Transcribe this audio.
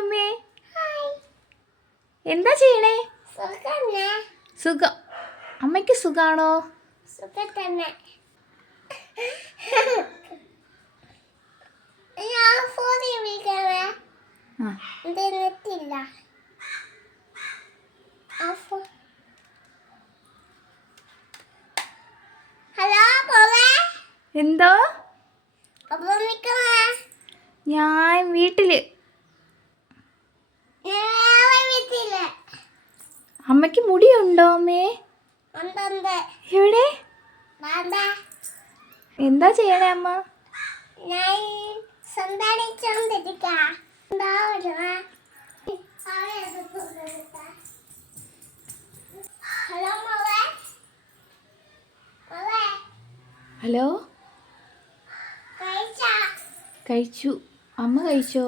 അമ്മേ. എന്താ ചെയ്യണേ? സുഖം. അമ്മയ്ക്ക് സുഖാണോ? എന്തോ? ഞാൻ വീട്ടില്. അമ്മയ്ക്ക് മുടിയുണ്ടോ അമ്മേ? എവിടെ? എന്താ ചെയ്യണേ അമ്മ? ഹലോ. കഴിച്ചു. അമ്മ കഴിച്ചോ?